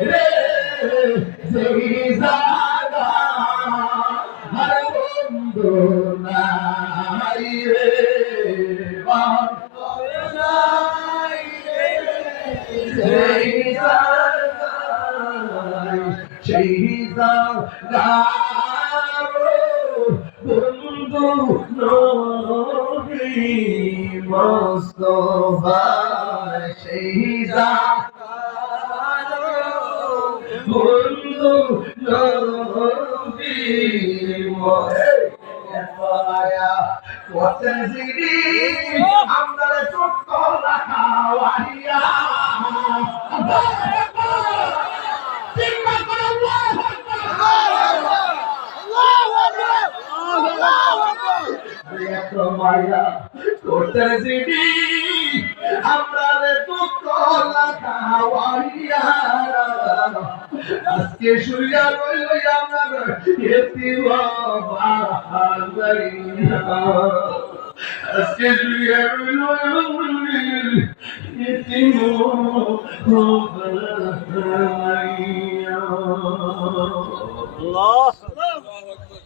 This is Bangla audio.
রে যেই জায়গা আর বন্ধু নাই রে বন্ধু নাই রে যেই জায়গায় সেই জায়গার বন্ধু নবী মুস্তাফা সেই জায়গার বন্ধু নবী মুস্তাফা করতেন জিগি আমরা ছোট্ট লাখাওয়াইয়া মায়া করতে জিডি আমরা দুঃখ লাগাওয়াইয়া আজকে শুইয়া রইল আমরা এতিম বাবাইয়া আজকে শুইয়া রইল এতিম বাবাইয়া।